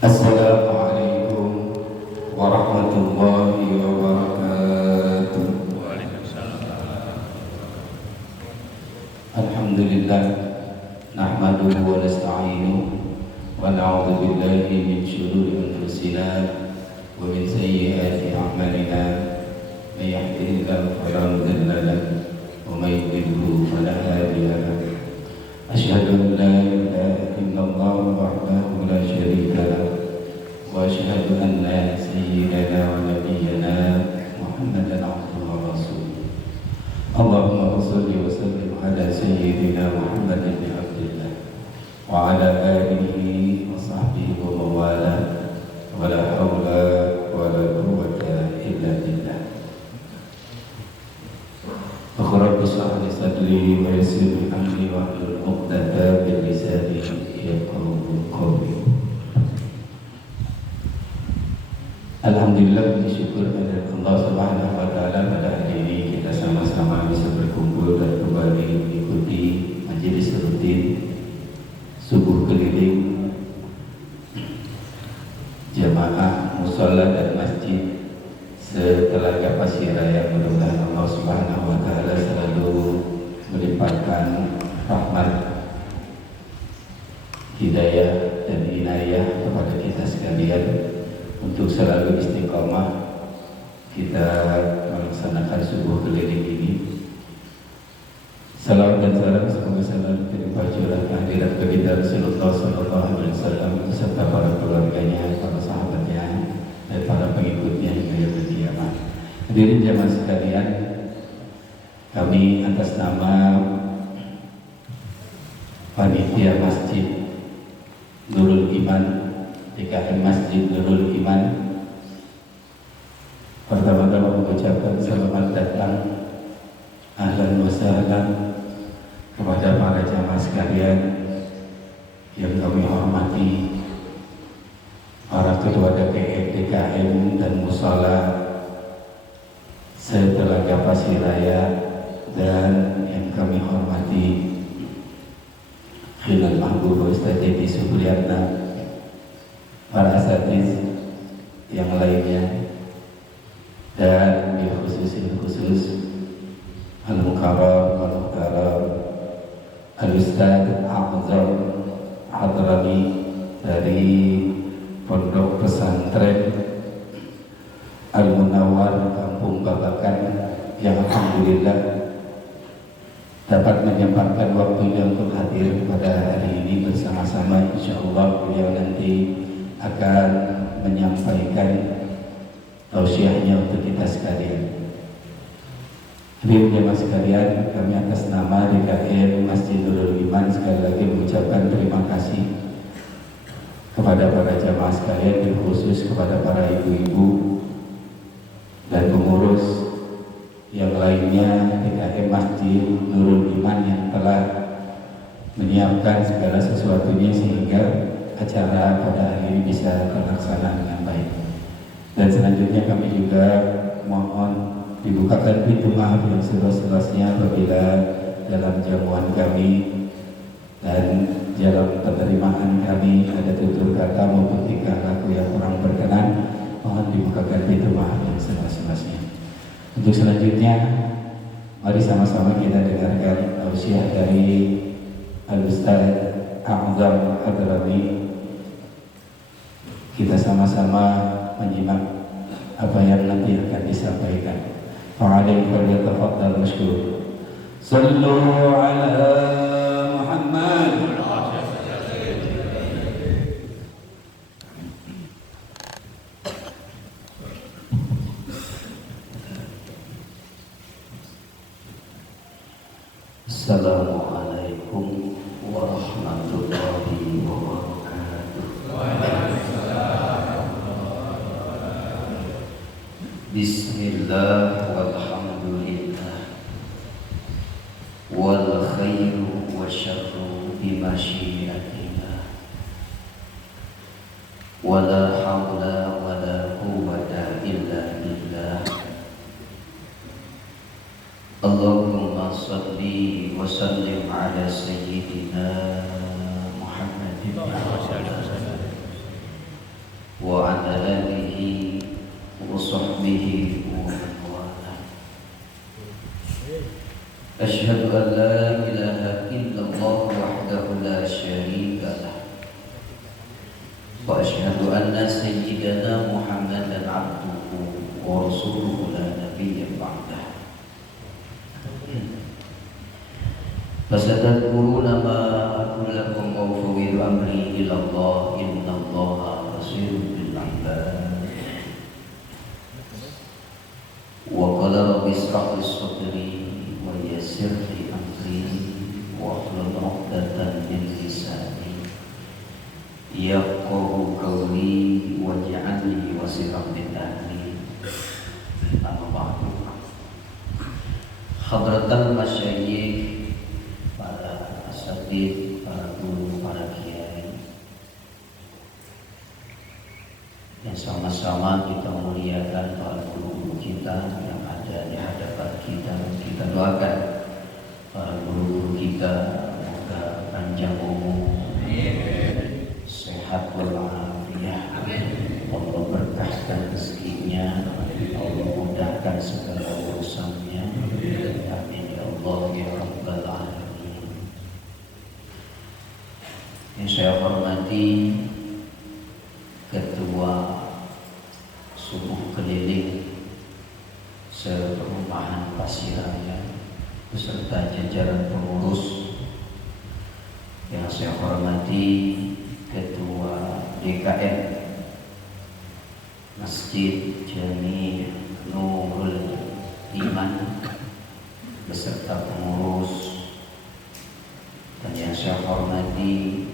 Assalamualaikum warahmatullahi wabarakatuh. Alhamdulillah, nahmaduhu wa nasta'inuhu wa na'udzu billahi min syururi anfusina wa min sayyiati a'malina. May yahdihillahu fala mudilla lahu wa may yudlil fala hadiya lahu. Asyhadu an la ilaha illallah wahdahu la syarika lahu وأشهد أن سيدنا ونبينا محمدا عبده ورسوله. اللهم صل وسلم على سيدنا محمد بن عبد الله وعلى آله وصحبه ومن والاه ولا حول ولا قوة إلا بالله. رب اشرح لي صدري ويسر لي أمري واحلل عقدة من لساني يفقهوا قولي. Alhamdulillah, bersyukur kepada Allah Subhanahu wa Ta'ala, pada hari ini kita sama-sama bisa berkumpul dan kembali mengikuti majelis rutin subuh keliling jamaah mushola dan masjid Setelaga Pasir Raya. Mudah-mudahan Allah Subhanahu wa Ta'ala selalu melimpahkan rahmat, hidayah dan inayah kepada kita sekalian untuk selalu istiqomah kita melaksanakan subuh keliling ini. Salam dan salam semoga selalu terlimpah curah kehadirat baginda Rasulullah SAW beserta para keluarganya, para sahabatnya, dan para pengikutnya hingga yaumil qiyamah. Hadirin jamaah sekalian, kami atas nama panitia Masjid Nurul Iman, DKM Masjid Nurul Iman, pertama-tama mengucapkan selamat datang, ahlan wa sahlan kepada para jamaah sekalian yang kami hormati, para ketua DKM dan mushola Setelaga Pasir Raya, dan yang kami hormati Khilal Mahbub Ustaz Dedi Supriyatna, para asatiz yang lainnya, dan di khusus Al-Mukarram Al-Mukarram Al-Ustaz A'zam Hadrami dari Pondok Pesantren Al-Munawwar Kampung Babakan, yang alhamdulillah dapat menyempatkan waktunya untuk hadir pada hari ini bersama-sama. Insyaallah beliau nanti akan menyampaikan tausiahnya untuk kita sekalian. Hadirin jemaah sekalian, kami atas nama DKM Masjid Nurul Iman sekali lagi mengucapkan terima kasih kepada para jemaah sekalian, terkhusus kepada para ibu-ibu dan pengurus yang lainnya DKM Masjid Nurul Iman yang telah menyiapkan segala sesuatunya sehingga acara pada hari ini bisa terlaksana dengan baik. Dan selanjutnya kami juga mohon dibukakan pintu maaf yang seluas-luasnya apabila dalam jamuan kami dan dalam penerimaan kami ada tutur kata maupun tingkah laku yang kurang berkenan. Mohon dibukakan pintu maaf yang seluas-luasnya. Untuk selanjutnya, mari sama-sama kita dengarkan tausiah dari Al-Ustaz A'zam Hadrami. Kita sama-sama menyimak apa yang nanti akan disampaikan. Fa'alaihi falyatafaddal mashkur. Sallu ala Muhammad. Assalamualaikum warahmatullahi wabarakatuh. Bismillah walhamdulillah wal khairu wasyarru bimasyiatillah wala hawla wala quwwata illa billah. Allahumma salli wa sallim ala sayyidina Muhammadin أشهد أن لا إله إلا الله وحده لا شريك له وأشهد أن سيدنا محمدا عبده ورسوله لا نبي بعده فستذكرون ما أقول لكم وأفوض أمري إلى الله إن الله بصير بالعباد وقال رب اشرح لي صدري ويسر لي أمري واحلل عقدة من لساني يفقهوا قولي واجعلني وزيرا من أهلي أما بعد Hadratal masyayikh, para asatidz, para guru, para kiai yang sama-sama kita muliakan para guru-guru kita yang ada di hadapan kita. Kita doakan para guru-guru kita semoga panjang umur, sehat walafiat, Allah berkahkan rezekinya, Allah mudahkan segala urusannya. Amin ya Allah ya Rabbal Alamin. Yang saya hormati Ketua Subuh Keliling Seperumahan Pasiraya beserta jajaran pengurus. Yang saya hormati Ketua DKM Masjid Jami Nurul Iman beserta pengurus, dan yang saya hormati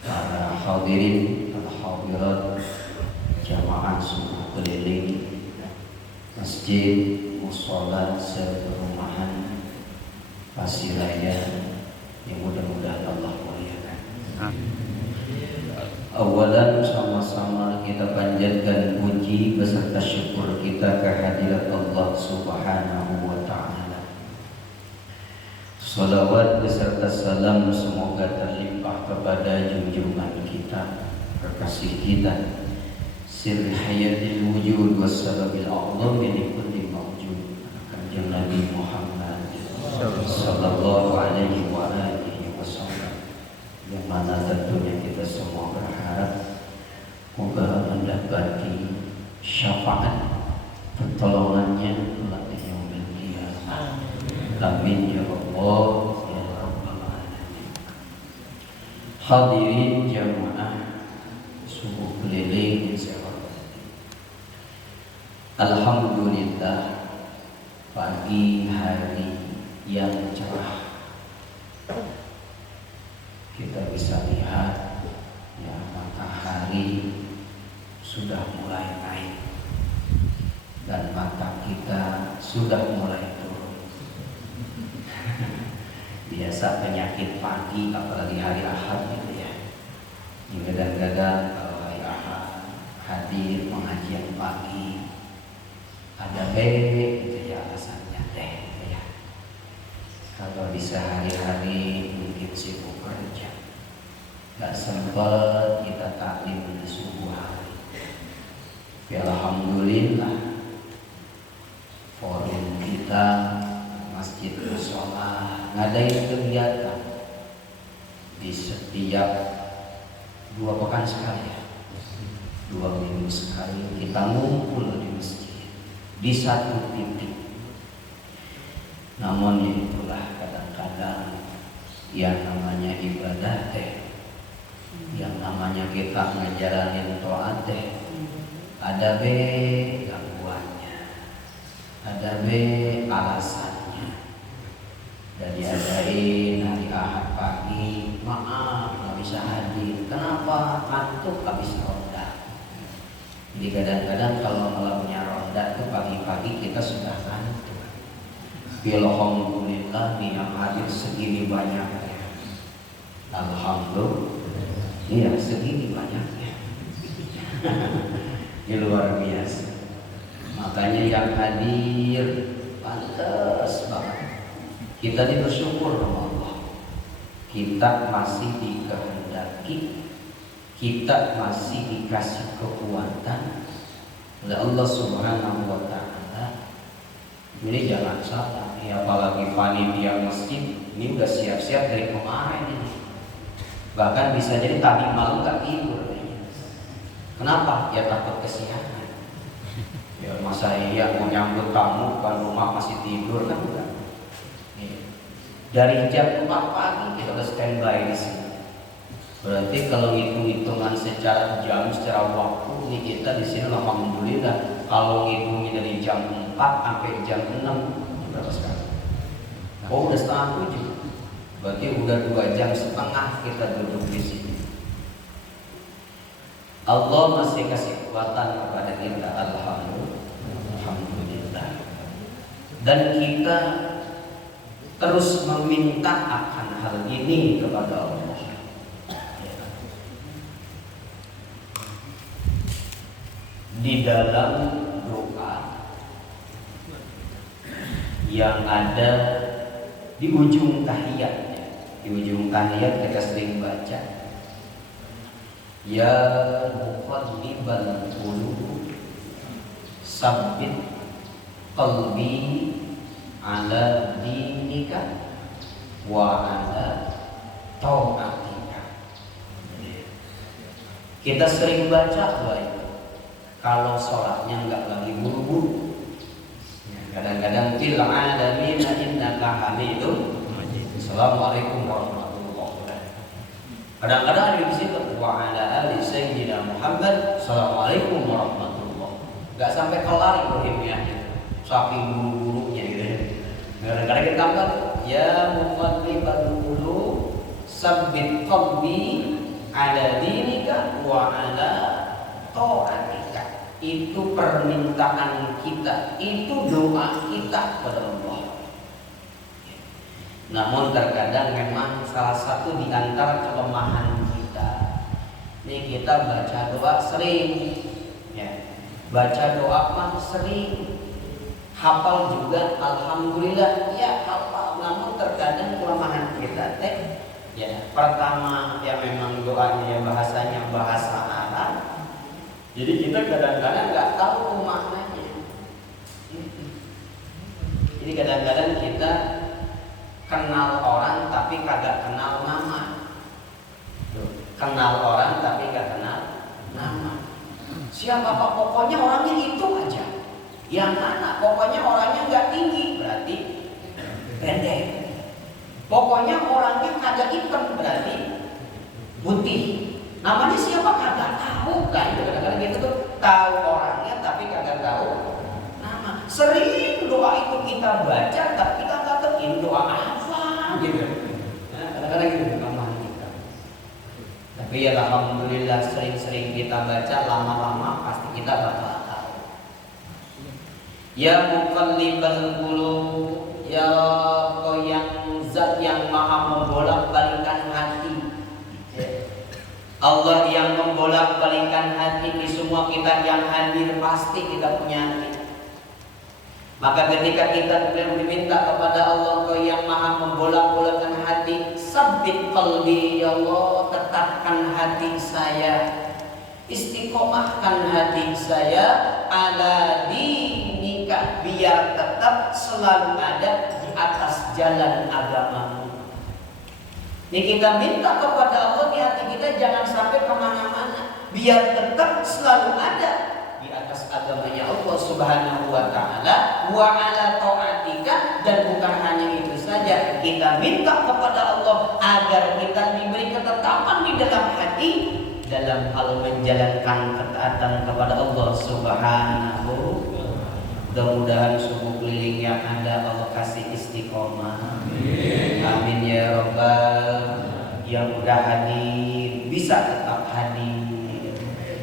para hadirin, para hadirat jamaah subuh keliling Masjid Mushola Seperumahan Pasiraya yang mudah-mudahan Allah muliakan. Awalan sama-sama kita panjatkan puji beserta syukur kita kehadirat Allah Subhanahu wa Ta'ala. Salawat beserta salam semoga terlimpah kepada junjungan kita, kekasih kita, sirri hayatil wujud wassalabil a'zam min kulli mawjud, Kanjeng Nabi Muhammad sallallahu alaihi wa alihi wasallam, yang mana tentunya kita semua berharap semoga mendapati syafaat pertolongannya kelak di yaumil qiyamah. Amin ya Allah ya Rabbal Alamin. Hadirin jamaah subuh keliling yang saya hormati, alhamdulillah pagi hari yang cerah kita bisa lihat ya, matahari sudah mulai naik dan mata kita sudah mulai turun. Biasa penyakit pagi apalagi hari Ahad gitu ya, kadang-kadang kalau hari Ahad hadir pengajian pagi ada gitu ya, alasannya teh gitu ya. Kalau bisa hari-hari mungkin sibuk kerja, gak sempat kita taklim di subuh hari. Ya alhamdulillah forum kita Masjid Mushola ngadain kegiatan di setiap 2 pekan sekali ya, 2 minggu sekali kita ngumpul di masjid di satu titik. Namun itulah kadang-kadang yang namanya ibadah teh, yang namanya kita ngejalanin to'at teh, ada be gangguannya, ada be alasannya. Dan diadain hari Ahad pagi, maaf gak bisa hadir. Kenapa? Ngantuk gak bisa ronda. Jadi kadang-kadang kalau malamnya ronda itu pagi-pagi kita sudah ngantuk. Alhamdulillah nih yang hadir segini banyaknya. Alhamdulillah, iya segini banyaknya. Ini luar biasa. Makanya yang hadir pantas banget. Kita ini bersyukur sama Allah. Kita masih dikehendaki, kita masih dikasih kekuatan oleh Allah Subhanahu wa Ta'ala. Ini jangan salah, ya apalagi panitia masjid ini udah siap-siap dari kemarin ini. Bahkan bisa jadi tadi malam nggak tidur. Kenapa? Ya takut kesiangan. Ya masa iya mau nyambut tamu kan rumah masih tidur kan enggak. Dari jam 4 pagi kita udah standby di sini. Berarti kalau hitung-hitungan secara jam, secara waktu nih kita di sini alhamdulillah. Kalau ngitungnya dari jam 4 sampai jam 6 berapa sekarang? Oh udah setengah 7. Berarti udah 2 jam setengah kita duduk di sini. Allah masih kasih kekuatan kepada kita, alhamdulillah. Dan kita terus meminta akan hal ini kepada Allah. Di dalam doa yang ada di ujung tahiyatnya, di ujung tahiyat kita sering baca, ya muqallibal qulub sabbit qalbi ala dinika wa ala tau'atika. Kita sering baca baik kalau sholatnya enggak lagi buru-buru. Kadang-kadang fil alamin innaka hamidum majid. Assalamualaikum warahmatullahi wabarakatuh. Kadang-kadang ada di situ wa ala ali sayyidina Muhammad. Assalamualaikum warahmatullahi wabarakatuh. Enggak sampai kelar Ibrahimnya. Saking buru-burunya gitu ya. Kadang-kadang kita tambah ya muqallibal qulub sabbit qalbi ala dinika wa ala ta'atika. Itu permintaan kita, itu doa kita kepada Allah. Namun terkadang memang salah satu di antara kelemahan kita, ini kita baca doa sering, ya, baca doa mah sering, hafal juga, alhamdulillah, ya hafal. Namun terkadang kelemahan kita teh, ya pertama ya memang doanya ya bahasanya bahasa Arab. Jadi kita kadang-kadang nggak tahu maknanya. Jadi kadang-kadang kita kenal orang tapi kagak kenal nama. Kenal orang tapi nggak kenal nama. Siapa pak? Pokoknya orangnya itu aja. Yang mana? Pokoknya orangnya nggak tinggi berarti pendek. Pokoknya orangnya kagak hitam berarti putih. Namanya siapa kagak tahu kan? Kadang-kadang gitu tuh tahu orangnya tapi kagak tahu nama. Sering doa itu kita baca tapi kita nggak tahu ini doa apa gitu. Nah, kadang-kadang gitu kelemahan kita. Tapi ya alhamdulillah sering-sering kita baca lama-lama pasti kita bakal tahu. Ya muqallibal qulub, ya kau yang zat yang maha membolak-balikkan hati. Allah yang membolak-balikkan hati. Di semua kita yang hadir pasti kita punya hati. Maka ketika kita kemudian diminta kepada Allah, Kau yang maha membolak-balikkan hati, sabbit qalbi, ya Allah, tetapkan hati saya, istiqomahkan hati saya ala dinika, biar tetap selalu ada di atas jalan agamamu. Ini kita minta kepada Allah di hati kita jangan sampai kemana-mana, biar tetap selalu ada di atas agamanya Allah Subhanahu wa Ta'ala, wa ala ta'atika. Dan bukan hanya itu saja, kita minta kepada Allah agar kita diberi ketetapan di dalam hati dalam hal menjalankan ketaatan kepada Allah Subhanahu. Mudah-mudahan subuh keliling yang ada Allah kasih istiqomah. Amin ya Rabbal. Yang udah hadir bisa tetap hadir.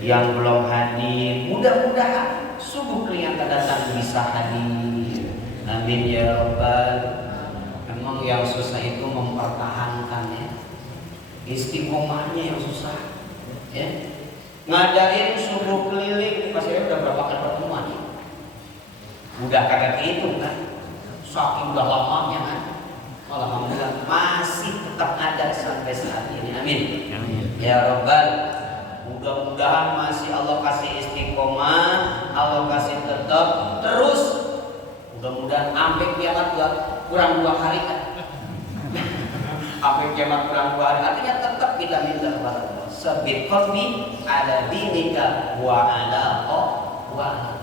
Yang belum hadir mudah-mudahan subuh keliling yang akan datang bisa hadir. Amin ya Rabbal. Memang yang susah itu mempertahankan ya. Istiqomahnya yang susah. Ya. Ngadain subuh keliling pasti udah berapa kali pertemuan ya? Udah kagak kehitung kan? Saking udah lamanya kan? Alhamdulillah masih tetap ada sampai saat ini. Amin. Ya Rabbal. Mudah-mudahan masih Allah kasih istiqomah, Allah kasih tetap terus Mudah-mudahan sampai kiamat kurang 2 hari kan. Sampai kiamat kurang 2 hari. Artinya tetap kita minta kepada Allah. Sabit qalbi ala dinika wa ala ta'atik.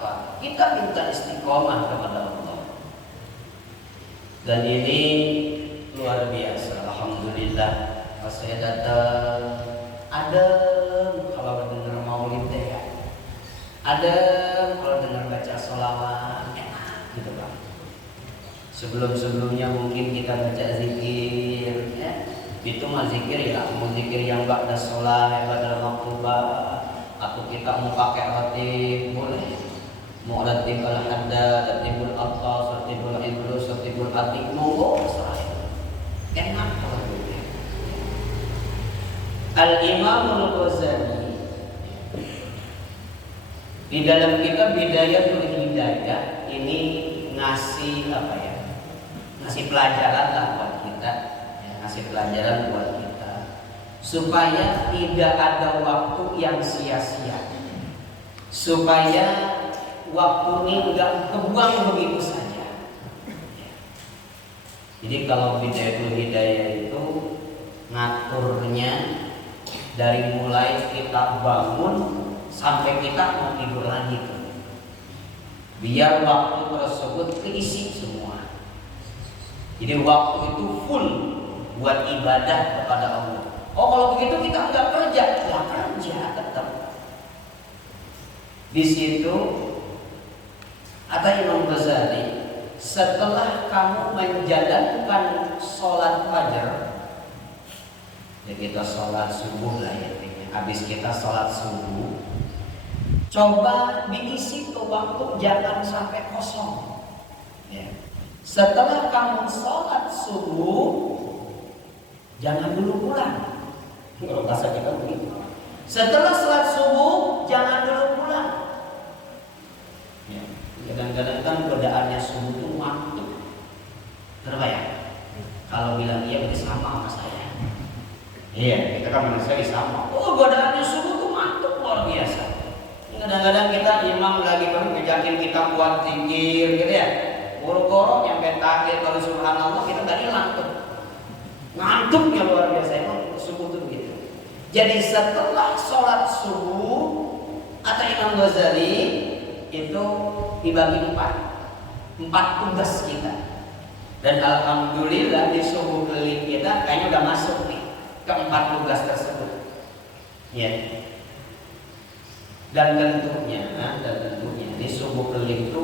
Kita minta istiqomah kepada Allah. Dan ini luar biasa. Alhamdulillah. Pas saya datang, ada kalau dengar maulid ya. Ada kalau dengar baca sholawat, enak gitu Pak. Sebelumnya mungkin kita baca zikir, ya. Itu mah zikir ya, mau zikir yang ba'da sholat, ba'da maktubah, atau kita mau pakai ratib boleh. Mau ratib al-haddad, ratibul atas, ratibul idrus, ratibul atik, monggo terserah. Enak kalau gitu. Al-Imam Al-Ghazali di dalam kitab Bidayatul Hidayah ini ngasih apa ya? Ngasih pelajaran lah buat kita, ya, ngasih pelajaran buat kita supaya tidak ada waktu yang sia-sia, supaya waktu ini enggak kebuang begitu saja. Jadi kalau Bidayatul Hidayah itu ngaturnya dari mulai kita bangun sampai kita mau tidur lagi tuh. Biar waktu tersebut keisi semua. Jadi waktu itu full buat ibadah kepada Allah. Oh kalau begitu kita nggak kerja, ya kerja tetap. Di situ kata Imam Ghazali, setelah kamu menjalankan sholat fajar, ya kita sholat subuh lah ya, habis kita sholat subuh, coba diisi tuh waktu, jangan sampai kosong. Ya. Setelah kamu sholat subuh, jangan dulu pulang. Kalau bahasa kita begitu. Setelah sholat subuh, jangan dulu pulang. Ya. Kadang-kadang kan godaannya subuh itu mantuk. Kenapa ya? Kalau bilang iya berarti sama saya. Iya, kita kan manusia sama. Oh, godaannya subuh tuh mantap luar biasa. Kadang-kadang kita imam lagi baru ngejakin kita buat zikir gitu ya. Goro-goro nyampe takbir baru subhanallah kita tadi ngantuk. Ngantuknya luar biasa emang subuh tuh begitu. Jadi setelah sholat subuh kata Imam Ghazali itu dibagi 4 tugas kita. Dan alhamdulillah di subuh keliling kita kayaknya udah masuk nih ke-4 tugas tersebut, ya. Dan tentunya di subuh keliling itu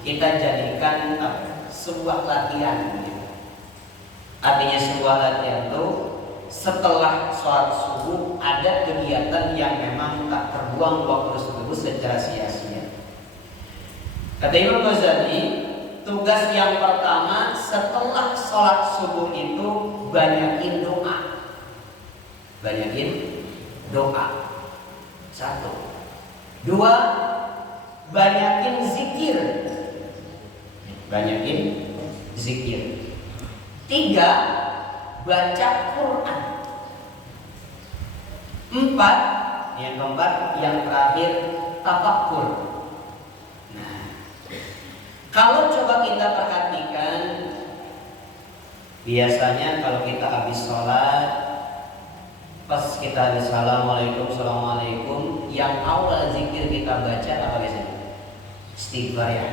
kita jadikan sebuah latihan. Gitu. Artinya sebuah latihan itu setelah sholat subuh ada kegiatan yang memang tak terbuang waktu tersebut secara sia-sia. Kata Imam Ghazali, tugas yang pertama setelah sholat subuh itu banyakin doa. Banyakin doa. 1. 2. Banyakin zikir. Banyakin zikir. 3. Baca Quran. 4. Yang keempat, yang terakhir tafakkur. Nah, kalau coba kita perhatikan, biasanya kalau kita habis sholat, pas kita assalamualaikum, assalamualaikum, yang awal zikir kita baca apa biasanya? Istighfar ya,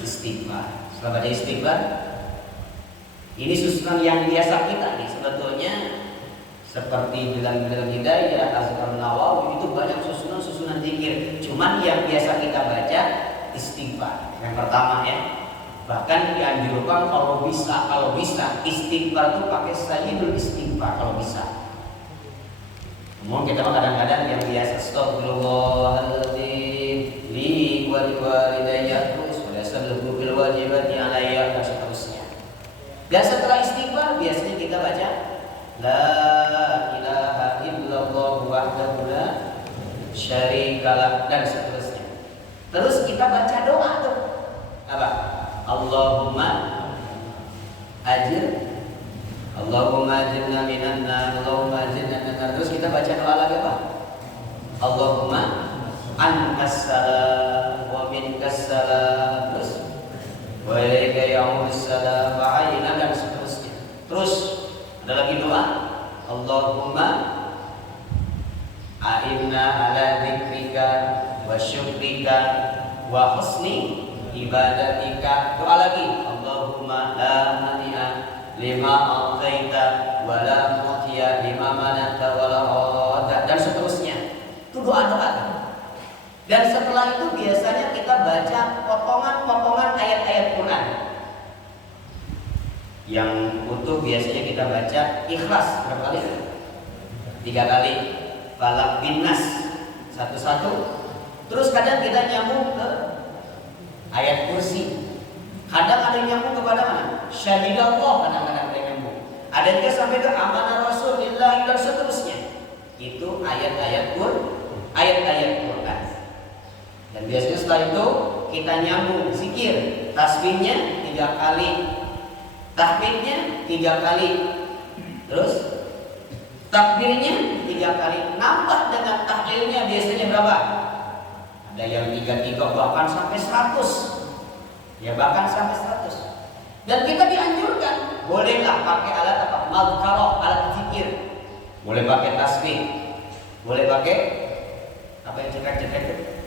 istighfar. Setelah baca istighfar, ini susunan yang biasa kita nih sebetulnya seperti dalam Hidayah, Azkar Nawawi itu banyak susunan zikir. Cuman yang biasa kita baca istighfar. Yang pertama ya. Bahkan dianjurkan kalau bisa istighfar itu pakai sayyidul istighfar kalau bisa. Mungkin kita kadang-kadang yang biasa astagfirullahaladzim li walidayya terus wasallu bil wajibati alayya dan seterusnya. Dan setelah istighfar biasanya kita baca la ilaha illallah wahdahu la syarikalah dan seterusnya. Terus kita baca doa tuh. Apa? Allahumma ajir, Allahumma ajirna minan nar, Allahumma ajirna minan nar. Terus kita baca doa lagi apa? Allahumma ankas salam wa minkas salam. Terus wa wa ilaika ya'udus salam wa aina dan seterusnya. Terus ada lagi doa, Allahumma a'inna ala dzikrika wa syukrika wa husni ibadatika. Doa lagi, Allahumma la mani'a lima a'taita wa la mu'tiya lima manata wa la radda dan seterusnya. Itu doa-doa. Dan setelah itu biasanya kita baca potongan-potongan ayat-ayat Quran. Yang utuh biasanya kita baca Ikhlas berapa kali? 3 kali. Falaq bin Nas satu-satu. Terus kadang kita nyambung ke ayat kursi. Kadang ada yang nyambung kepada mana? Syahidallah, kadang-kadang ada yang nyambung. Ada juga sampai ke amanah Rasulillah dan seterusnya. Itu ayat-ayat Quran. Dan biasanya setelah itu kita nyambung zikir, tasbihnya 3 kali, tahmidnya 3 kali, terus takbirnya 3 kali, nambah dengan tahlilnya biasanya berapa? Ada yang 3 bahkan sampai 100, ya bahkan sampai 100. Dan kita dianjurkan, bolehlah pakai alat apa? Madhkarah, alat zikir, boleh pakai tasbih, boleh pakai apa yang cekrek-cekrek itu?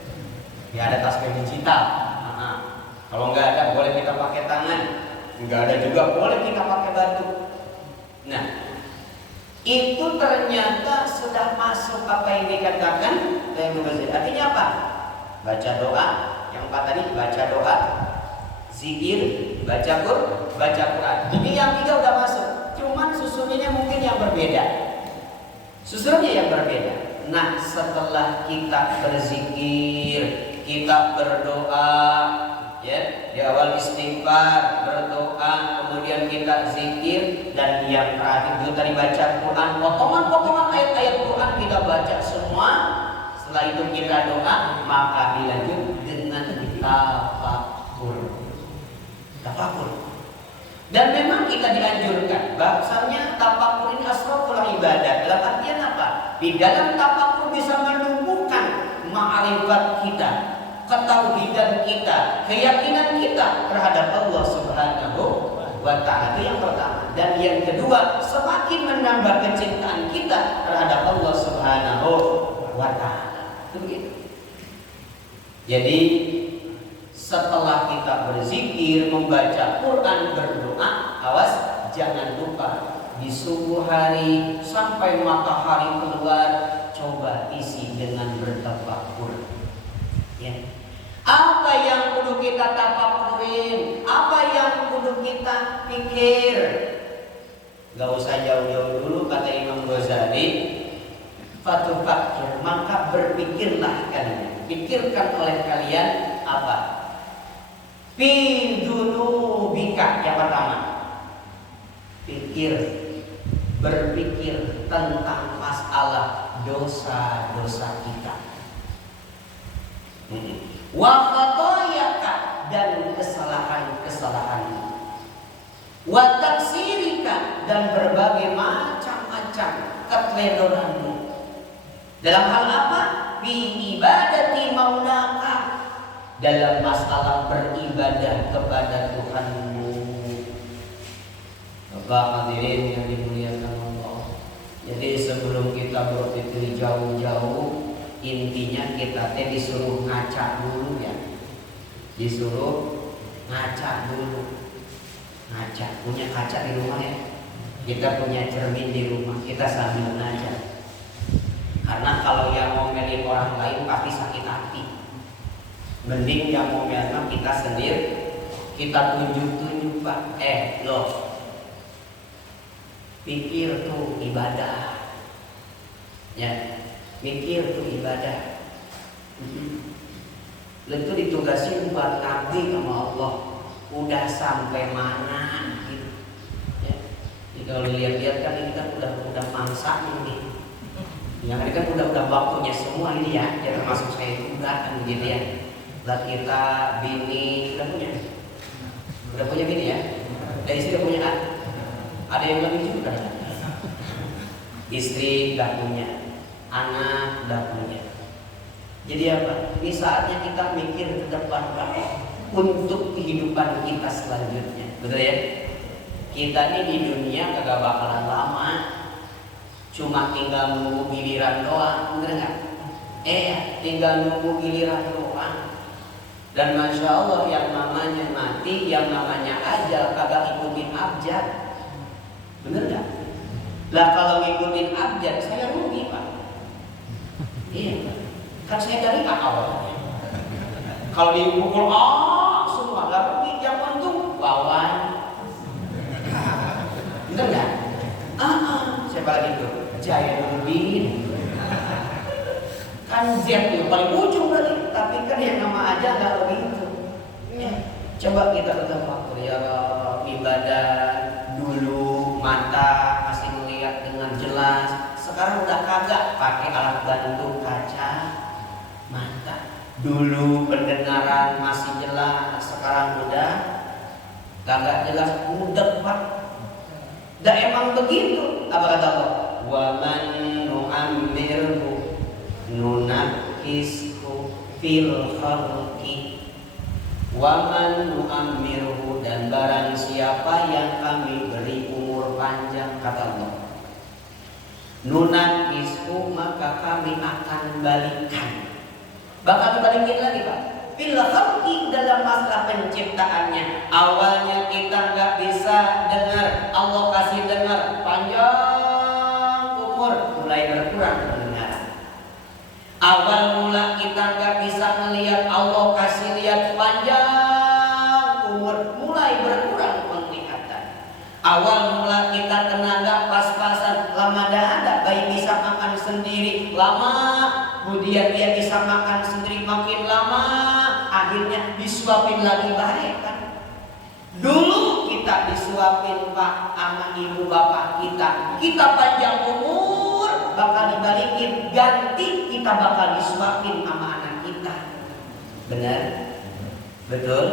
Ya ada tasbih digital. Kalau nggak ada boleh kita pakai tangan, nggak ada juga boleh kita pakai batu. Nah, itu ternyata sudah masuk apa yang dikatakan. Artinya apa? Baca doa. Yang 4 tadi baca doa, zikir, baca Quran. Jadi yang 3 udah masuk. Cuman susunannya mungkin yang berbeda. Nah, setelah kita berzikir, kita berdoa, ya, di awal istighfar, berdoa, kemudian kita zikir, dan yang terakhir juga tadi baca Quran, potongan-potongan ayat-ayat Quran kita baca semua. Setelah itu kita doa, maka dilanjut dengan tafakur. Dan memang kita dianjurkan, bahasanya tafakur ini asraful ibadah. Dalam artian apa? Di dalam tafakur bisa menumbuhkan ma'rifat kita, ketauhidan kita, keyakinan kita terhadap Allah Subhanahu wa ta'ala. Itu yang pertama. Dan yang kedua, semakin menambah kecintaan kita terhadap Allah Subhanahu wa ta'ala. Itu begitu. Jadi setelah kita berzikir, membaca Quran, berdoa, awas jangan lupa di subuh hari sampai matahari keluar, coba isi dengan bertafakur. Ya. Apa yang kudu kita tafakurin? Apa yang kudu kita pikir? Gak usah jauh-jauh dulu, kata Imam Ghazali, fatufakir, maka berpikirlah kalian. Pikirkan oleh kalian apa? Fi dzunubika, yang pertama. Berpikir tentang masalah dosa-dosa kita. Wa khatayaka, dan kesalahan-kesalahan. Wa taksirika, dan berbagai macam-macam keteledoranmu. Dalam hal apa? Bi ibadati maulaka, dalam masalah beribadah kepada Tuhanmu. Bapak hadirin yang dimuliakan Allah. Jadi sebelum kita berpikir jauh-jauh, intinya kita disuruh ngaca dulu ya. Disuruh ngaca dulu. Ngaca, punya kaca di rumah ya. Kita punya cermin di rumah, kita sambil ngaca. Karena kalau yang ngomelin orang lain pasti sakit hati. Mending yang ngomelin kita sendiri, kita tunjuk-tunjuk, Pak. Loh, pikir tuh ibadah. Ya, pikir tuh ibadah. Itu ditugasin buat ngabdi sama Allah. Udah sampai mana gitu. Ya. Jadi kalau lihat-lihat kan ini kan udah mangsa ini. Yang ini kan udah waktunya semua ini ya. Ya termasuk saya juga kan gitu ya. Buat kita bini udah punya bini ya. Dan istri udah punya kan. Ada yang lebih juga kan? Istri udah punya, anak udah punya. Jadi apa? Ini saatnya kita mikir ke depan, Pak. untuk kehidupan kita selanjutnya. Betul ya? Kita ini di dunia kagak bakalan lama, cuma tinggal nunggu giliran doang, bener nggak? Tinggal nunggu giliran doang. Dan masya Allah yang namanya mati, yang namanya ajal kagak ikutin abjad, bener nggak? Lah kalau ngikutin abjad saya rugi Pak. Iya, kan saya dari awalnya. Kalau dipukul semua gak rugi, yang untung bawaan. Bener nggak? Siapa lagi tuh? Jainuddin. Kan Z yang paling ujung berarti, tapi kan yang nama aja nggak begitu. Ya. Coba kita bertafakkur ya, ibadah dulu mata masih melihat dengan jelas, sekarang udah kagak pakai alat bantu kaca mata. Dulu pendengaran masih jelas, sekarang udah kagak jelas, mudek Pak. Dah emang begitu. Apa kata Allah? Wa man nu'ammirhu nunakishu fil khalqi wa man nu'ammirhu, dan barang siapa yang kami beri umur panjang, kata Allah, nunakishu, maka kami akan balikan. Bakal dibalikin lagi Pak. Fil khalqi, dalam masalah penciptaannya. Awalnya kita nggak bisa dengar, Allah kasih dengar panjang umur, mulai berkurang pendengaran. Awal mula kita nggak bisa melihat, Allah kasih lihat panjang umur, mulai berkurang penglihatan. Awal mula kita tenaga pas-pasan, lama dah ada, bayi bisa makan sendiri, lama kemudian dia bisa makan sendiri, makin lama akhirnya disuapin lagi baik kan. Dulu kita disuapin Pak sama ibu bapak kita panjang umur, bakal dibalikin, ganti kita bakal disuapin sama anak kita. Benar? Betul?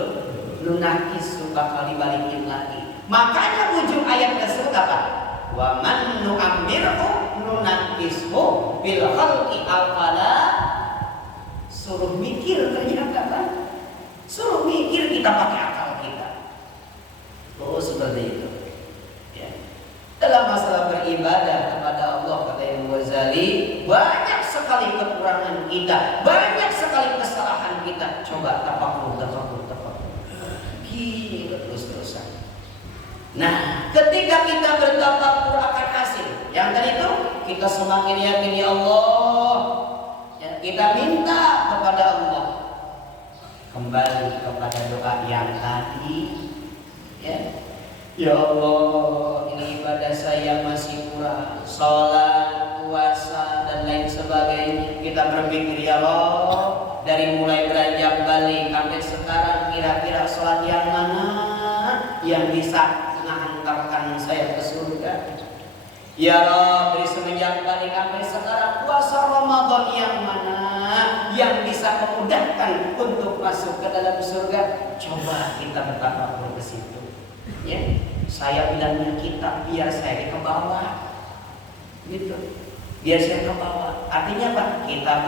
Lunakis bakal dibalikin lagi. Makanya ujung ayat tersebut apa? Wa man nu'ammirhu nunakishu bil khalqi afala. Suruh mikir ternyata kan. Suruh mikir, kita pakai akal kita. Oh seperti itu ya. Dalam masalah beribadah kepada Allah, kata Imam Ghazali, banyak sekali kekurangan kita, banyak sekali kesalahan kita. Coba tafakur. Gila terus-terusan. Nah, ketika kita bertafakur akan hasil. Yang tadi itu kita semakin yakin ya Allah. Ya, kita minta kepada Allah. Kembali kepada doa yang tadi. Ya Allah, ini ibadah saya masih kurang, sholat, puasa dan lain sebagainya. Kita berpikir ya Allah, dari mulai beranjak balik sampai sekarang, kira-kira sholat yang mana yang bisa menghantarkan saya ke surga? Ya Allah, dari semenjak balik sampai sekarang, puasa Ramadan yang mana yang bisa memudahkan untuk masuk ke dalam surga? Coba kita bertafakur ke situ. Ya, saya bilangnya kita biar saya ke bawah, gitu. Biar saya ke bawah. Artinya apa? Kita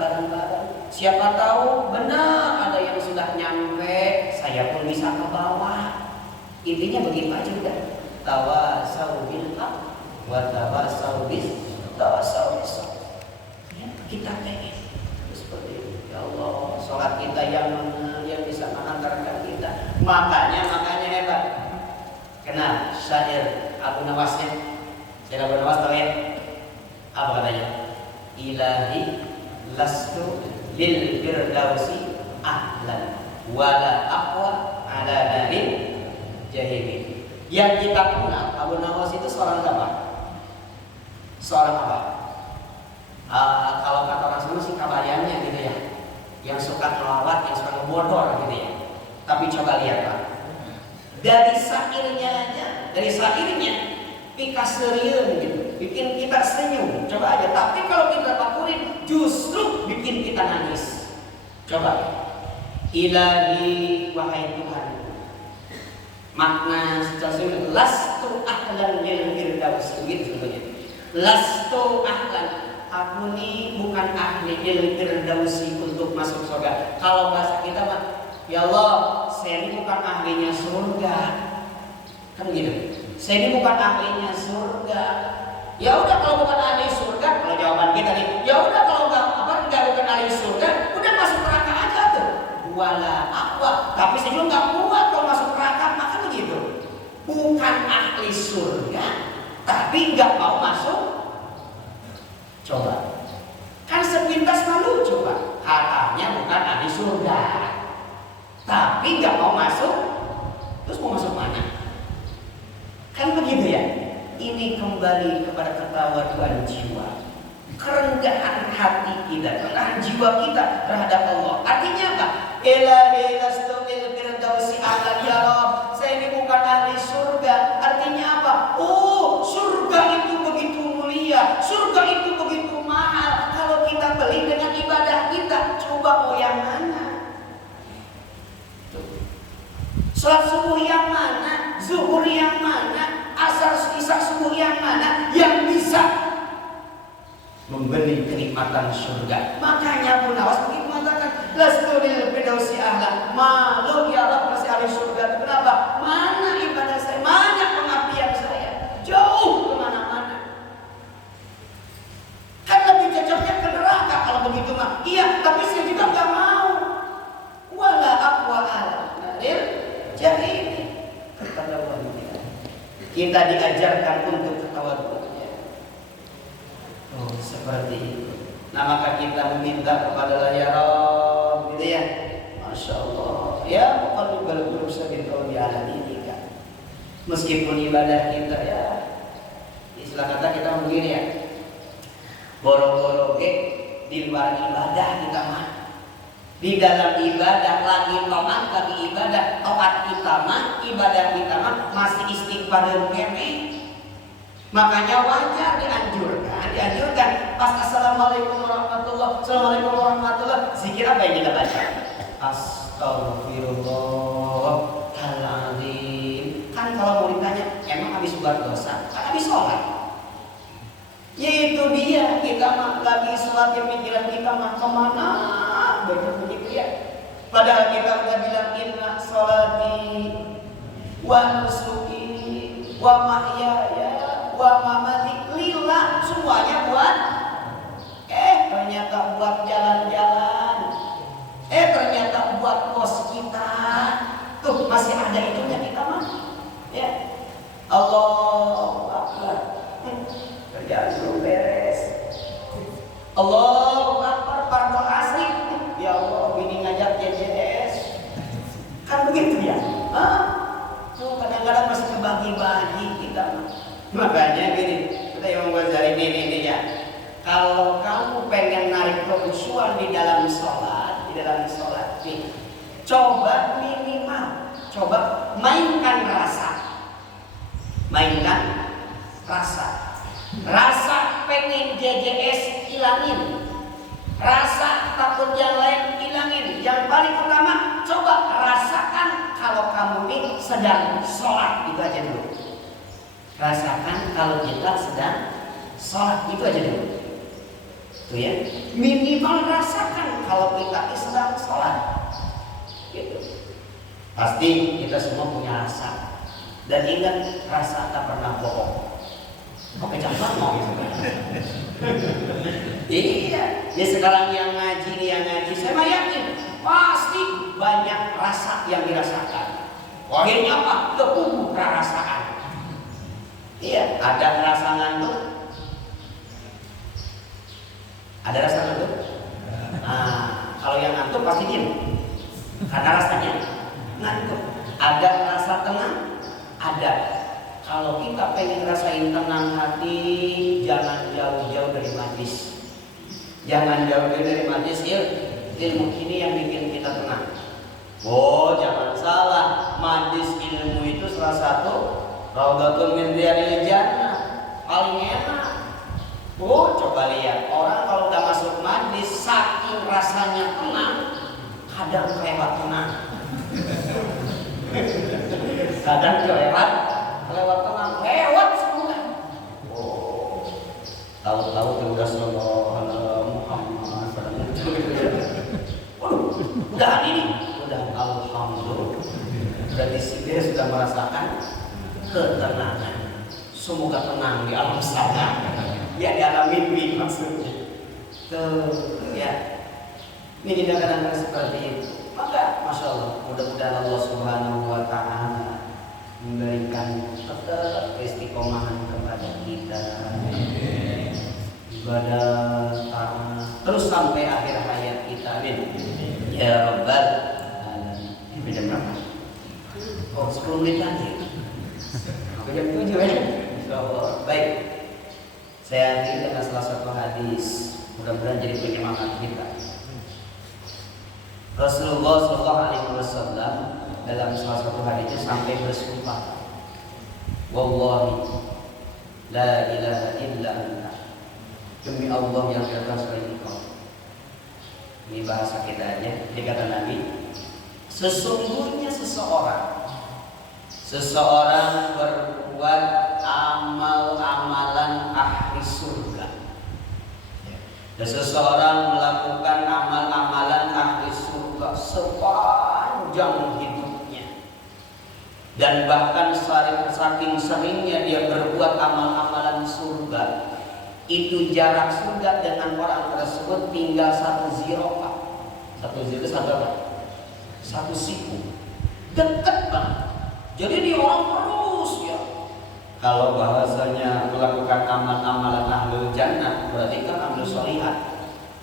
bareng-bareng. Siapa tahu benar ada yang sudah nyampe, saya pun bisa ke bawah. Intinya begitu aja udah. Tawasau bil haq wa tawasau bis sabr. Ya, kita pengen seperti itu. Ya Allah, sholat kita yang bisa mengantarkan kita. Makanya hebat. Kenal syair Abu Nawasnya? Syair Abu Nawas tahu ya? Apa katanya? Ilahi lastu lil firdausi ahlan wala aqwa ala narin jahili. Yang kita kenal Abu Nawas itu seorang apa? Seorang apa? Kalau kata orang sana sih kabarnya gitu ya, yang suka melawat, yang suka ngebodor gitu ya. Tapi coba lihat Pak, dari syairnya pikaserian gitu, bikin kita senyum. Coba aja. Tapi kalau kita takurin, justru bikin kita nangis. Coba. Ilahi, wahai Tuhan, makna secara lastu ahlan lil firdaus, gitu sebenarnya. Lastu ahlan, aku nih bukan ahli Firdausi untuk masuk surga. Kalau bahasa kita mah, ya Allah, saya ini bukan ahlinya surga. Kan gitu. Saya ini bukan ahlinya surga. Ya udah kalau bukan ahli surga, kalau jawaban kita nih, ya udah kalau enggak bukan ahli surga, udah masuk neraka aja tuh. Wala apa? Tapi saya juga enggak kuat kalau masuk neraka, maka begitu. Bukan ahli surga, tapi enggak mau masuk. Coba. Kan sepintas malu coba. Katanya bukan ahli surga, tapi enggak mau masuk. Terus mau masuk mana? Kan begitu ya. Ini kembali kepada ketawaduan jiwa, kerendahan hati kita, kerendahan jiwa kita terhadap Allah. Artinya apa? Ilahi lastumil firdausi a'la ya Rabb. Saya ini bukan ahli surga. Artinya apa? Oh, surga itu begitu mulia, surga itu begitu mahal. Kalau kita beli dengan ibadah kita, coba mau yang mana? Salat subuh yang mana? Zuhur yang mana? Asar isya subuh yang mana yang bisa memberi kenikmatan surga? Makanya Abu Nawas begitu mengatakan, lasturil firdausi ahla. Malu ya Allah masih ahli surga. Kenapa? Mana ibadah saya? Mana pengabdian saya? Jauh kemana-mana. Kan lebih cocoknya ke neraka kalau begitu mah. Iya, tapi saya juga nggak mau. Wala aqwa ala narir jahim. Kepada wanita kita diajarkan untuk ketawaduan. Oh, seperti itu. Nah, maka kita meminta kepada ya Rabb, gitu ya. Masya Allah. Ya, muqallibal qulub sabit qalbi ala dinika. Meskipun ibadah kita ya, istilah kata kita begini ya. Boro-boro di luar ibadah kita mah. Di dalam ibadah lagi taat kita mah, ibadah kita mah masih istighfar dan keme. Makanya wajar dianjurkan pas assalamualaikum warahmatullah, zikir apa yang kita baca? Astagfirullahaladzim. Kan kalau mau ditanya, emang habis buat dosa? Kan habis sholat. Yaitu dia, kita mah lagi sholat, yang pikiran kita mah kemana? Begitu ya. Padahal kita udah bilang inna sholati wa nusuki wa mahyaya wa mamati lillah, semuanya buat ternyata buat jalan-jalan, ternyata buat kos kita. Tuh masih ada itunya kita mah. Ya. Allahu Akbar. Kerjaan belum beres. Allahu Akbar, parto asik. Ya Allah, bini ngajak JJS. Kan begitu ya? Tuh kadang-kadang masih kebagi-bagi kita. Makanya gini, kita yang Ghazali ini ya. Kalau kamu pengen narik kekhusyuan di dalam sholat nih, coba minimal, mainkan rasa pengen JJS hilangin. Rasa takut yang lain hilangin. Yang paling utama, coba rasakan kalau kamu ini sedang sholat, itu aja dulu. Rasakan kalau kita sedang sholat, itu aja dulu. Tuh ya, minimal rasakan kalau kita sedang sholat. Gitu. Pasti kita semua punya rasa. Dan ingat, rasa tak pernah bohong. Kok kecampan mau gitu kan? Iya, ya sekarang yang ngaji, saya mah yakin pasti banyak rasa yang dirasakan. Akhirnya apa? Kepuh perasaan. Iya, ada rasa ngantuk. Ada rasa ngantuk? Nah, kalau yang ngantuk pasti diem. Karena rasanya ngantuk. Ada rasa tenang? Ada. Kalau kita pengen rasain tenang hati, jangan jauh-jauh dari majlis. Jangan jauh-jauh dari majlis, ilmu ini yang bikin kita tenang. Oh, jangan salah, majlis ilmu itu salah satu raudhatun min riyadil jannah, paling enak. Oh, coba lihat, orang kalau udah masuk majlis saking rasanya tenang, kadang kelewat tenang. Kadang kelewat tenang, lewat semua. Oh, tahu-tahu udah selesai. Udah ini, udah alhamdulillah. Berarti si dia sudah merasakan ketenangan. Semoga tenang di alam sana. Ya di alam mimpi maksudnya. Tuh ya. Ini kadang-kadang seperti itu. Maka Masya Allah, mudah-mudahan Allah Subhanahu wa Ta'ala memberikan tetap istiqomahan kepada kita. Ibadah taat terus sampai akhir hayat kita. Amin. Ya Rabbal Alamin. Ini jam berapa? Oh, 10 menit lagi. Sampai jam 7 ya. Insyaallah. Baik. Saya akhiri dengan salah satu hadis. Mudah-mudahan jadi penyemangat kita. Rasulullah SAW dalam salah satu hadisnya sampai bersumpah, wallahi la ilaha illa anta, demi Allah yang tidak selain engkau. Ini bahasa kita aja. Dikata Nabi, sesungguhnya seseorang berbuat amal-amalan ahli surga, dan seseorang melakukan amal-amalan ahli surga sepanjang hidupnya, dan bahkan saking seringnya dia berbuat amal-amalan surga, itu jarak surga dengan orang tersebut tinggal 1 zirah. 1 zirah itu 1 apa? 1 siku. Dekat banget. Jadi dia orang terus ya. Kalau bahasanya melakukan amal-amalan ahlul jannah, berarti kan amal sholihat.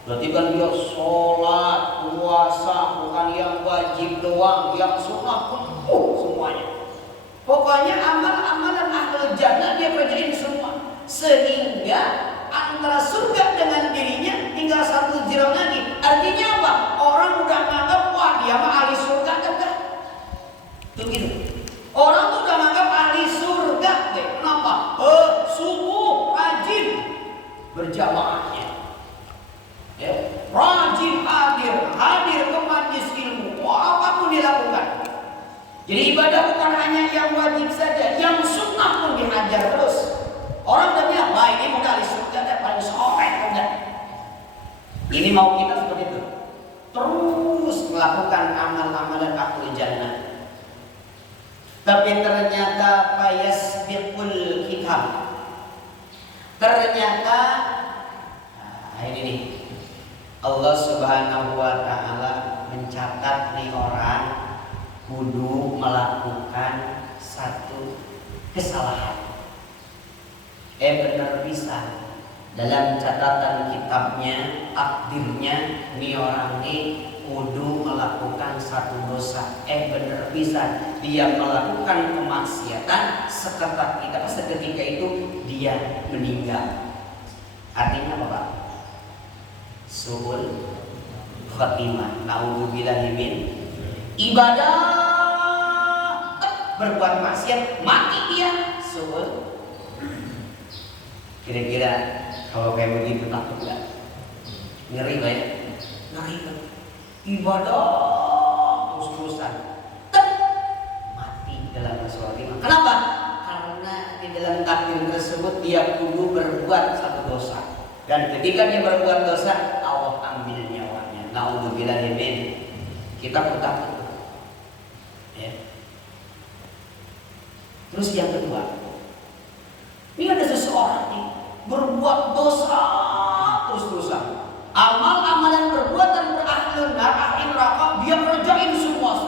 Berarti kan dia sholat, puasa, bukan yang wajib doang, yang sunnah pun semuanya. Pokoknya amal-amalan ahlul jannah dia kerjain semua. Sehingga antara surga dengan dirinya tinggal 1 zirah lagi. Artinya apa? Orang udah nganggap, wah dia mah ahli surga enggak? Tuh gitu. Orang tuh udah nganggap ahli surga. Kenapa? Subuh rajin berjamaahnya. Ya, rajin hadir ke majelis ilmu. Wah, apapun dilakukan. Jadi ibadah bukan hanya yang wajib saja, yang sunnah pun dihajar terus. Orang udah bilang, wah ini udah ahli surga, paling soleh udah. Ini mau kita seperti itu. Terus melakukan amal-amalan ahlul jannah. Tapi ternyata fayasbiqul kitab. Ternyata ini nih, Allah Subhanahu wa Ta'ala mencatat nih orang kudu melakukan satu kesalahan. Benar bisa dalam catatan kitabnya, takdirnya nih orang ini kudu melakukan satu dosa. Benar bisa dia melakukan kemaksiatan seketika itu dia meninggal. Artinya apa Pak? Suhul khatimah. Naudzubillahi min ibadah, berbuat maksiat, mati dia suhul. Kira-kira kalau kayak begitu takut nggak? Ngeri Pak ya? Ngeri Pak. Ibadah terus-terusan, mati dalam kesulitan. Kenapa? Karena di dalam takdir tersebut dia kudu berbuat satu dosa, dan ketika dia berbuat dosa, Allah ambil nyawanya. Naudzubillahi min. Kita pun takut. Ya. Terus yang kedua, ini ada seseorang nih berbuat dosa terus-terusan. Amal-amalan perbuatan berakhir neraka dia kerjain semua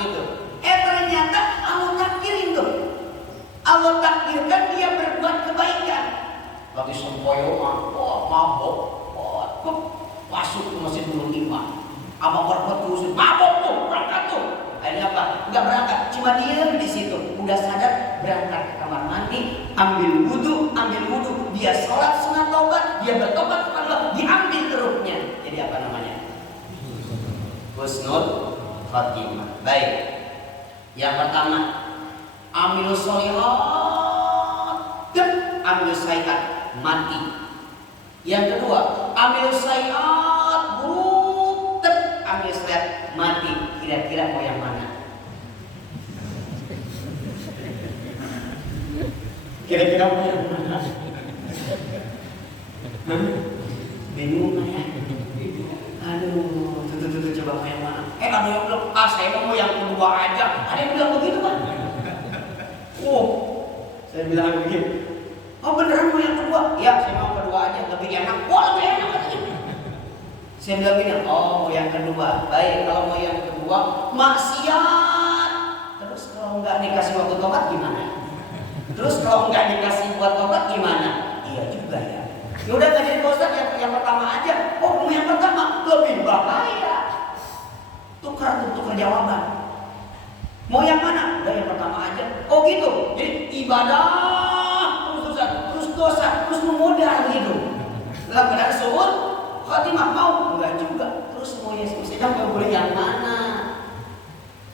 gitu. Ternyata Allah takdirin tuh. Allah takdirkan dia berbuat kebaikan. Lagi sempoyo mabok, masuk ke masjid Nurul Iman. Abang berbuat terus mabok tuh, berangkat tuh. Akhirnya apa? Enggak berangkat, cuma diam di situ. Udah sadar, berangkat ke kamar mandi, ambil wudu, dia sholat sunat taubat, dia bertobat kepada Allah, diambil kerupnya. Jadi apa namanya? Husnul khatimah. Baik. Yang pertama, amil sholihat dan amil sayyiat, mati. Yang kedua, amil sayyiat buruk dan amil sayyiat, mati. Kira-kira mau yang mana? Kira-kira mau yang mana? Bingung ya? Aduh, tuh coba mau yang ada yang bilang, saya mau yang kedua aja. Ada yang bilang begitu kan? Saya bilang begitu. Beneran mau yang kedua? Ya, saya mau kedua aja, lebih enak. Lebih enak katanya. Saya bilang gini, mau yang kedua. Baik, kalau mau yang kedua, maksiat. Terus kalau nggak dikasih waktu tobat gimana? Terus kalau nggak dikasih buat tobat gimana? Iya juga ya. Ya udah nggak jadi Ustaz, yang pertama aja. Mau yang pertama lebih bahaya. Tukar jawaban. Mau yang mana? Udah yang pertama aja. Gitu. Jadi ibadah terus dosa, terus memodal gitu. Dalam keadaan suhud khatimah mau enggak juga. Terus mau yang mau boleh yang mana?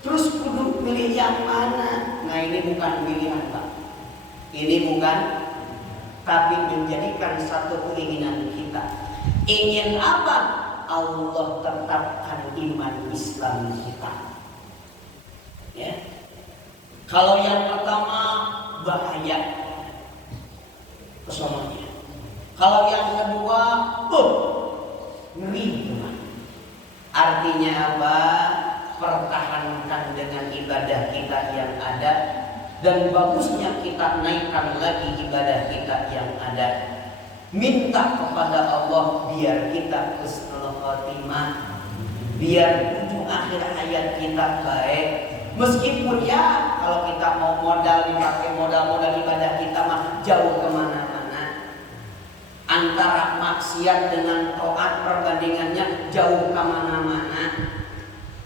Terus kudu pilih yang mana? Nah, ini bukan pilihan, Pak. Ini bukan, tapi menjadikan satu keinginan kita. Ingin apa? Allah tetapkan iman Islam kita. Ya. Kalau yang pertama bahaya kesononya. Kalau yang kedua, ngeri. Artinya apa? Pertahankan dengan ibadah kita yang ada, dan bagusnya kita naikkan lagi ibadah kita yang ada. Minta kepada Allah biar kita husnul khotimah, biar ujung akhir hayat kita baik. Meskipun ya kalau kita mau modal dipakai modal ibadah kita mah jauh kemana-mana. Antara maksiat dengan taat perbandingannya jauh kemana-mana.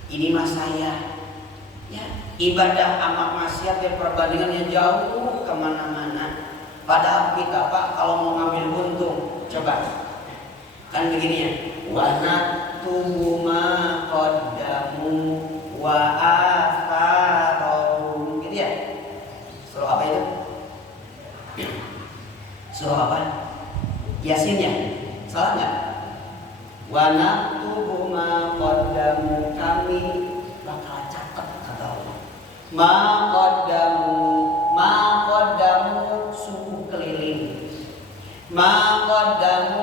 Ini mah saya ya, ibadah sama maksiat ya perbandingannya jauh kemana-mana. Padahal kita Pak kalau mau ngambil untung, coba kan begini ya, wa naktubu ma qaddamu wa atharum, gitu ya. Surah apa itu? Surah apa? Yasin ya? Salah nggak? Wa naktubu ma qaddamu, kami bakal catat kata Allah. Ma qaddamu subuh keliling. Ma qaddamu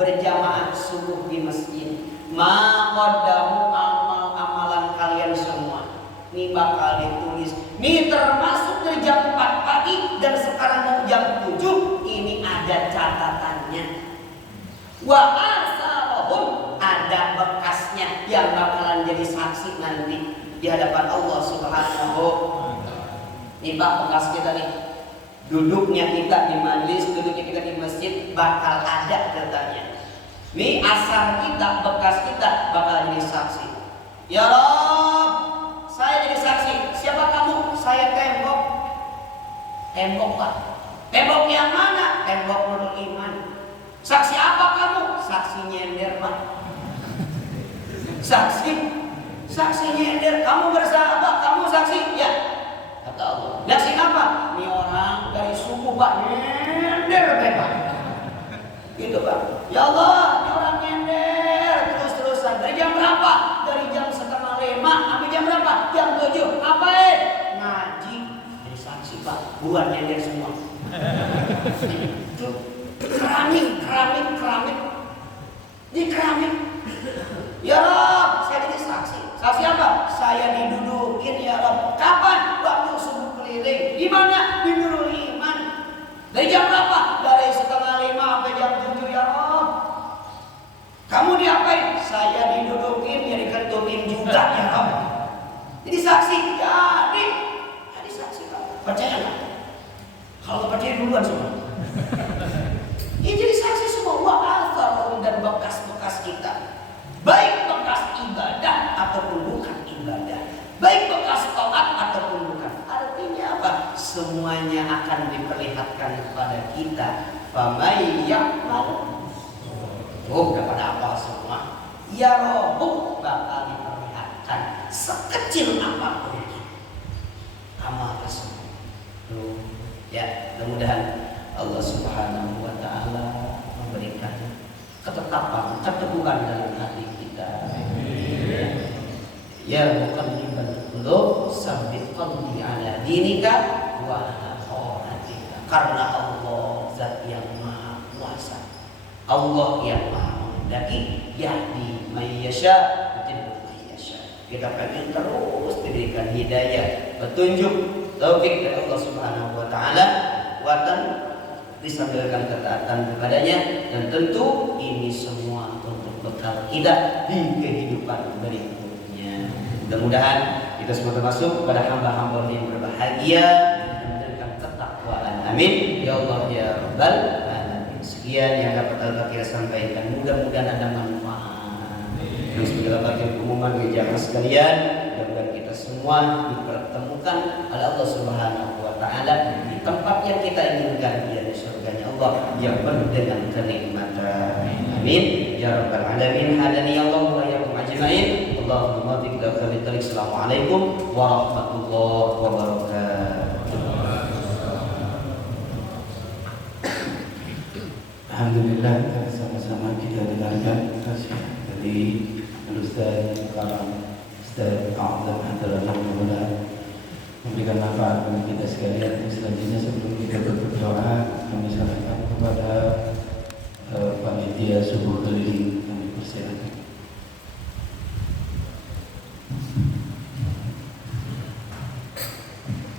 berjamaah subuh di masjid. Ma qaddamu amal-amalan kalian semua. Ini bakal ditulis. Ini termasuk dari jam 4 pagi dan sekarang mau jam 7. Ini ada catatannya. Wa asarahum, ada bekasnya yang bakalan jadi saksi nanti di hadapan Allah Subhanahu. Ini Pak bekas kita nih. Duduknya kita di majelis, duduknya kita di masjid bakal ada datanya. Ini asar kita, bekas kita bakal jadi saksi. Ya Rob, saya jadi saksi. Siapa kamu? Saya tembok. Tembok Pak. Tembok yang mana? Tembok Nurul Iman. Saksi apa kamu? Saksi nyender Pak. Saksi nyender. Kamu bersahabat, kamu saksi ya. Kata Allah. Yasin apa? Ini orang dari suku Pak nyender Pak. Gitu Pak. Ya Allah, ini orang nyender terus-terusan. Dari jam berapa? Dari jam 4:30 sampai jam berapa? Jam 7. Apain? Ngaji. Jadi saksi Pak. Buat nyender semua. Keramik. Ini keramik. Ya Rob, saya jadi saksi. Saksi apa? Saya didudukin ya Rob. Kapan? Waktu subuh keliling. Di mana? Di Nurul Iman. Dari jam berapa? Dari 4:30 sampai jam 7 ya Rob. Kamu diapain? Saya didudukin, ya dikentutin juga ya Rob. Jadi saksi. Jadi saksi Pak. Percaya nggak? Kalau percaya duluan semua. Ini jadi saksi semua. Wa atharum, dan bekas-bekas kita. Baik bekas ibadah ataupun bukan ibadah, baik bekas taat ataupun bukan. Artinya apa? Semuanya akan diperlihatkan kepada kita. Famay ya'mal, udah pada apa semua? Ya roh bakal diperlihatkan sekecil apapun amal tersebut. Ya, mudah-mudahan Allah Subhanahu wa Ta'ala memberikan ketetapan, keteguhan dalam hati kita. Ya muqallibal qulub, sabbit qalbi ala dinika wa ala ta'atika. Karena Allah zat yang maha kuasa, Allah yang maha menghendaki, yahdi may yasha, yudhillu may yasha. Kita pengen terus diberikan hidayah, petunjuk, taufik dari Allah Subhanahu wa taala, kekuatan disampaikan ketaatan kepadanya, dan tentu ini semua untuk bekal kita di kehidupan berikutnya. Mudah-mudahan kita semua termasuk pada hamba-hamba yang berbahagia dan memberikan ketakwaan. Amin ya Allah ya Rabbal alamin. Sekian yang dapat kita sampaikan, mudah-mudahan ada manfaat. Terus mendapatkan pengumuman dari jamaah sekalian, mudah-mudahan kita semua dipertemukan oleh Allah Subhanahu wa taala di tempat yang kita inginkan, yaitu surganya Allah yang penuh dengan kenikmatan. Amin ya rabbal alamin. Hadani Allah wa iyyakum ajmain. Allahumma tawfiq li tariq. Assalamualaikum warahmatullahi wabarakatuh. Alhamdulillah, sama-sama kita dengarkan dari Ustaz Ustaz A'zam antara mudah-mudahan memberikan manfaat bagi kita sekalian. Selanjutnya sebelum kita berdoa, kami sampaikan kepada panitia subuh